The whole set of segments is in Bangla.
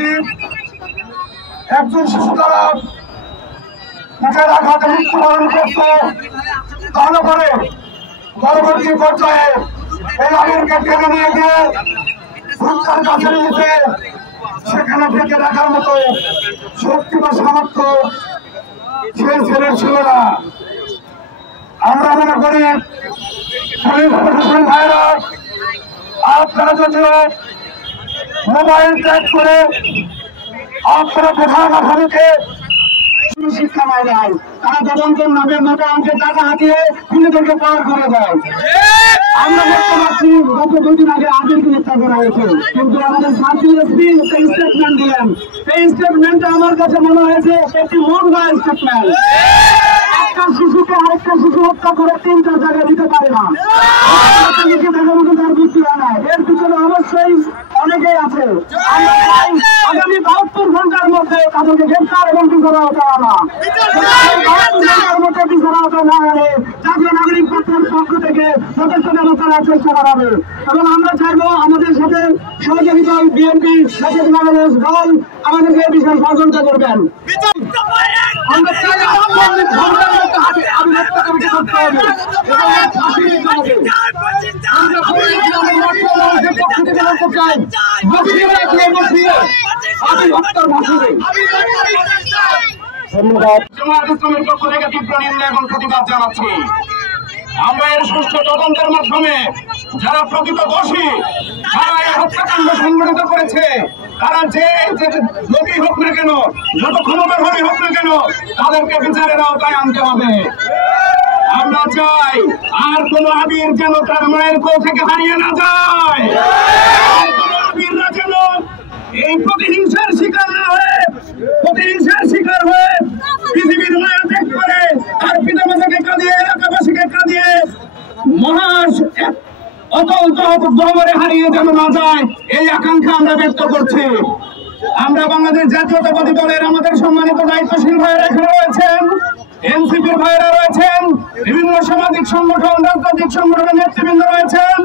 উচিত একজন শিশু দ্বারা পিঠের আঘাতে মৃত্যুবরণ করত, তাহলে পরে পরবর্তী পর্যায়ে এই আইনকে টেনে নিয়ে গিয়ে হত্যার কাছে নিয়েছে, সেখানে থেকে রাখার মতো শক্তি বা সামর্থ্য সেই ছেলের ছিল না। আমরা মনে করি পুলিশ প্রশাসন ভাইরা আপনারা যদিও মোবাইল ট্র্যাক করে আপনারা প্রধান আসামিকে শিক্ষা পায় নাই, তারা তদন্তের নামে মোটা অঙ্কের টাকা হাতিয়ে খুনিদেরকে পার করে দেয়। আমরা দেখতে পাচ্ছি গত 2 দিন আগে আদিলকে হত্যা করা হয়েছে, কিন্তু আমাদের শান্তির এসপি একটা স্টেটমেন্ট দিলেন। এই স্টেটমেন্টটা আমার কাছে মনে হয়েছে একটি মূর্খা স্টেটমেন্ট। একটা শিশুকে আরেকটা শিশু হত্যা করে 3টা জায়গায় দিতে পারে না, তার বুদ্ধি হয় না। এর পিছনে অবশ্যই অনেকেই আছে। আমরা চাই আগামী 72 ঘন্টার মধ্যে তাদেরকে গ্রেফতার এবং বিচার আওতায় আনা। 72 ঘন্টার মধ্যে বিচার আওতায় না আনে জাতীয় নাগরিক পক্ষের পক্ষ থেকে যথেষ্ট ব্যবস্থা নেওয়ার চেষ্টা করা হবে। এবং আমরা চাইবো আমাদের সাথে সহযোগী দল বিএনপি জাতীয় বাংলাদেশ দল আমাদেরকে এই বিষয়ে সহযোগিতা করবেন। আমরা চাই প্রতিবাদ জানাচ্ছি। আমরা এর সুষ্ঠু তদন্তের মাধ্যমে যারা প্রকৃত দোষী, যারা এই হত্যাকাণ্ড সংঘটিত করেছে, তারা যে লোকই হোক না কেন, যত ক্ষমতাধরই হোক না কেন, তাদেরকে বিচারের আওতায় আনতে হবে। আমরা চাই আর কোন আবির যেন তার মায়ের কোল থেকে হারিয়ে না যায়, আবিররা যেন এই প্রতিহিংসার শিকার না হয়ে, প্রতিহিংসার শিকার হয়ে পৃথিবীর মায়া ত্যাগ করে আর পিতামাতাকে কাঁদিয়ে এলাকাবাসীকে কাঁদিয়ে অতল গহ্বরে হারিয়ে যেন না যায়, এই আকাঙ্ক্ষা আমরা ব্যক্ত করছি। আমরা বাংলাদেশ জাতীয়তাবাদী দলের আমাদের সম্মানিত দায়িত্বশীল ভাইয়েরা এখানে রয়েছেন, এনসিপির ভাইয়েরা রয়েছেন, বিভিন্ন সামাজিক সংগঠন রাজনৈতিক সংগঠনের নেতৃবৃন্দ রয়েছেন।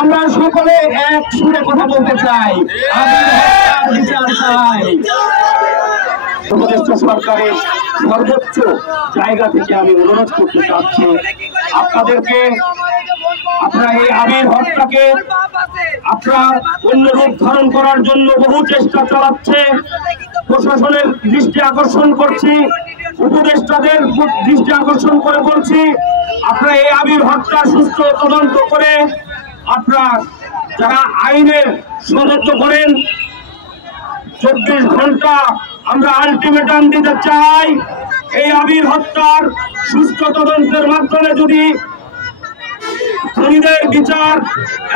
আমরা সকলে এক সুরে কথা বলতে চাই, বিচার চাই। সরকারের সর্বোচ্চ জায়গা থেকে আমি অনুরোধ করতে চাচ্ছি আপনাদেরকে, আপনারা এই আবির হত্যাকে আপনারা অন্য রূপ ধারণ করার জন্য বহু চেষ্টা চালাচ্ছে। প্রশাসনের দৃষ্টি আকর্ষণ করছি, উপদেষ্টাদের দৃষ্টি আকর্ষণ করে বলছি, আপনারা এই আবির হত্যা সুষ্ঠু তদন্ত করে আপনারা যারা আইনের সদস্য করেন 24 ঘন্টা আমরা আলটিমেটাম দিতে চাই। এই আবির হত্যার সুষ্ঠু তদন্তের মাধ্যমে যদি খুনিদের বিচার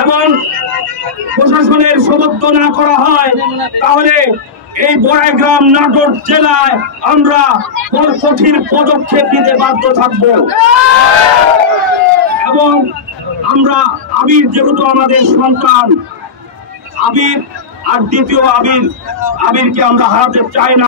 এবং প্রশাসনের সমর্থ না করা হয়, তাহলে এই বড়াইগ্রাম নাটোর জেলায় আমরা কঠিন পদক্ষেপ নিতে বাধ্য থাকব। এবং আমরা আবির যেহেতু আমাদের সন্তান, আবির আর দ্বিতীয় আবিরকে আমরা হারাতে চাই না।